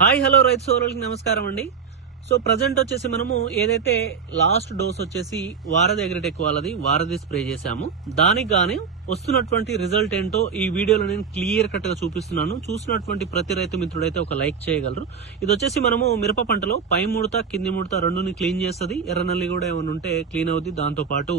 Hi hello రైతు సోదరులకి నమస్కారం అండి. సో ప్రజెంట్ వచ్చేసి మనము ఏదైతే లాస్ట్ డోస్ వచ్చేసి వారధి అగ్రిటెక్ వాళ్ళది వారధి స్ప్రే చేసాము దానికి కానీ వస్తున్నటువంటి రిజల్ట్ ఏంటో ఈ వీడియోలో నేను క్లియర్ కట్గా చూపిస్తున్నాను. చూసినటువంటి ప్రతి రైతు మిత్రుడైతే ఒక లైక్ చేయగలరు. ఇది వచ్చేసి మనము మిరప పంటలో పై ముడత కింది ముడత రెండుని క్లీన్ చేస్తుంది. ఎర్రనల్లి కూడా ఏమైనా ఉంటే క్లీన్ అవుద్ది. దాంతో పాటు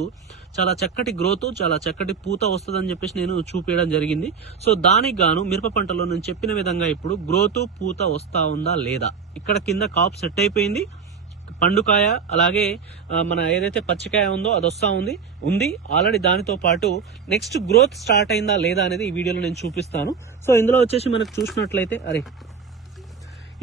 చాలా చక్కటి గ్రోత్ చాలా చక్కటి పూత వస్తుందని చెప్పేసి నేను చూపించడం జరిగింది. సో దానికి గాను మిరప పంటలో నేను చెప్పిన విధంగా ఇప్పుడు గ్రోత్ పూత వస్తా ఉందా లేదా? ఇక్కడ కింద కాప్ సెట్ అయిపోయింది. పండుకాయ అలాగే మన ఏదైతే పచ్చికాయ ఉందో అది వస్తా ఉంది ఉంది. ఆల్రెడీ దానితో పాటు నెక్స్ట్ గ్రోత్ స్టార్ట్ అయిందా లేదా అనేది ఈ వీడియోలో నేను చూపిస్తాను. సో ఇందులో వచ్చేసి మనకు చూసినట్లయితే అరే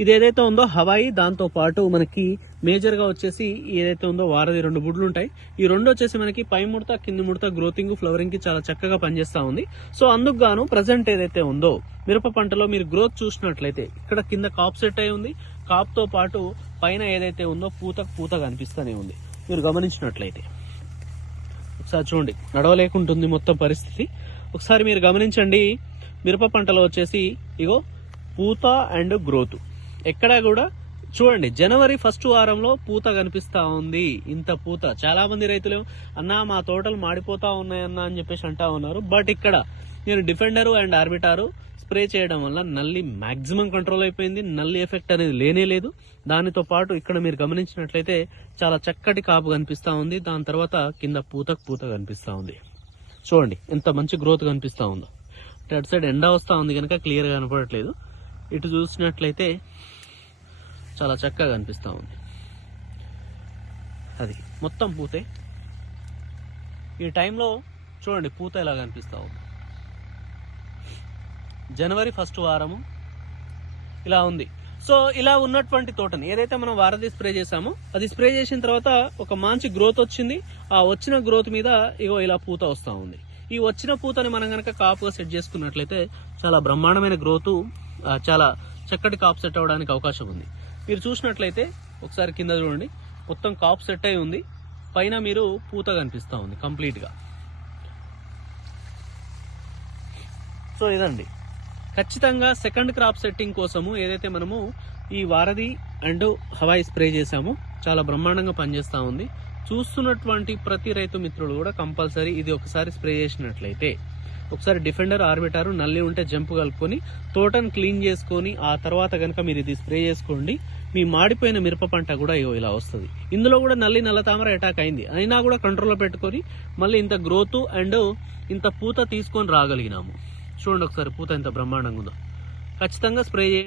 ఇది ఏదైతే ఉందో హవాయి దాంతో పాటు మనకి మేజర్గా వచ్చేసి ఏదైతే ఉందో వారది రెండు బుడ్లు ఉంటాయి. ఈ రెండు వచ్చేసి మనకి పై ముడత కింది ముడత గ్రోతింగ్ ఫ్లవరింగ్కి చాలా చక్కగా పనిచేస్తా ఉంది. సో అందుకు గాను ప్రజెంట్ ఏదైతే ఉందో మిరప పంటలో మీరు గ్రోత్ చూసినట్లయితే ఇక్కడ కింద కాప్ సెట్ అయి ఉంది. కాప్తో పాటు పైన ఏదైతే ఉందో పూతకు పూత కనిపిస్తూనే ఉంది. మీరు గమనించినట్లయితే. ఒకసారి చూడండి. నడవలేకుంటుంది మొత్తం పరిస్థితి. ఒకసారి మీరు గమనించండి. మిరప పంటలో వచ్చేసి ఇగో పూత అండ్ గ్రోత్. ఎక్కడా కూడా చూడండి జనవరి ఫస్ట్ వారంలో పూత కనిపిస్తా ఉంది. ఇంత పూత. చాలా మంది రైతులు అన్నా మా తోటలు మాడిపోతా ఉన్నాయన్నా అని చెప్పేసి అంటా ఉన్నారు. బట్ ఇక్కడ నేను డిఫెండరు అండ్ ఆర్బిటారు స్ప్రే చేయడం వల్ల నల్లి మాక్సిమం కంట్రోల్ అయిపోయింది నల్లి ఎఫెక్ట్ అనేది లేనే లేదు. దానితో పాటు ఇక్కడ మీరు గమనించినట్లయితే చాలా చక్కటి కాపు కనిపిస్తూ ఉంది. దాని తర్వాత కింద పూతకు పూత కనిపిస్తూ ఉంది. చూడండి ఎంత మంచి గ్రోత్ కనిపిస్తూ ఉందో. అటు సైడ్ ఎండ వస్తూ ఉంది కనుక క్లియర్గా కనపడట్లేదు. ఇటు చూసినట్లయితే చాలా చక్కగా కనిపిస్తూ ఉంది. అది మొత్తం పూతే. ఈ టైంలో చూడండి పూత ఎలా కనిపిస్తూ ఉంది. జనవరి ఫస్ట్ వారము ఇలా ఉంది. సో ఇలా ఉన్నటువంటి తోటని ఏదైతే మనం వారధి స్ప్రే చేసామో అది స్ప్రే చేసిన తర్వాత ఒక మంచి గ్రోత్ వచ్చింది. ఆ వచ్చిన గ్రోత్ మీద ఇగో ఇలా పూత వస్తూ ఉంది. ఈ వచ్చిన పూతని మనం కనుక కాపుగా సెట్ చేసుకున్నట్లయితే చాలా బ్రహ్మాండమైన గ్రోత్ చాలా చక్కటి కాపు సెట్ అవ్వడానికి అవకాశం ఉంది. మీరు చూసినట్లయితే ఒకసారి కింద చూడండి మొత్తం కాపు సెట్ అయి ఉంది. పైన మీరు పూత కనిపిస్తూ ఉంది కంప్లీట్గా. సో ఇదండి. ఖచ్చితంగా సెకండ్ క్రాప్ సెట్టింగ్ కోసము ఏదైతే మనము ఈ వారధి అండ్ హవాయి స్ప్రే చేసామో చాలా బ్రహ్మాండంగా పనిచేస్తా ఉంది. చూస్తున్నటువంటి ప్రతి రైతు మిత్రుడు కూడా కంపల్సరీ ఇది ఒకసారి స్ప్రే చేసినట్లయితే. ఒకసారి డిఫెండర్ ఆర్బిటారు నల్లి ఉంటే జంపు కలుపుకొని తోటను క్లీన్ చేసుకొని ఆ తర్వాత కనుక మీరు ఇది స్ప్రే చేసుకోండి మీ మాడిపోయిన మిరప పంట కూడా ఇలా వస్తుంది. ఇందులో కూడా నల్లి నల్ల తామర అటాక్ అయింది. అయినా కూడా కంట్రోల్లో పెట్టుకొని మళ్ళీ ఇంత గ్రోత్ అండ్ ఇంత పూత తీసుకొని రాగలిగినాము. చూడండి ఒకసారి పూత ఎంత బ్రహ్మాండంగా ఉందో. ఖచ్చితంగా స్ప్రే చేయండి.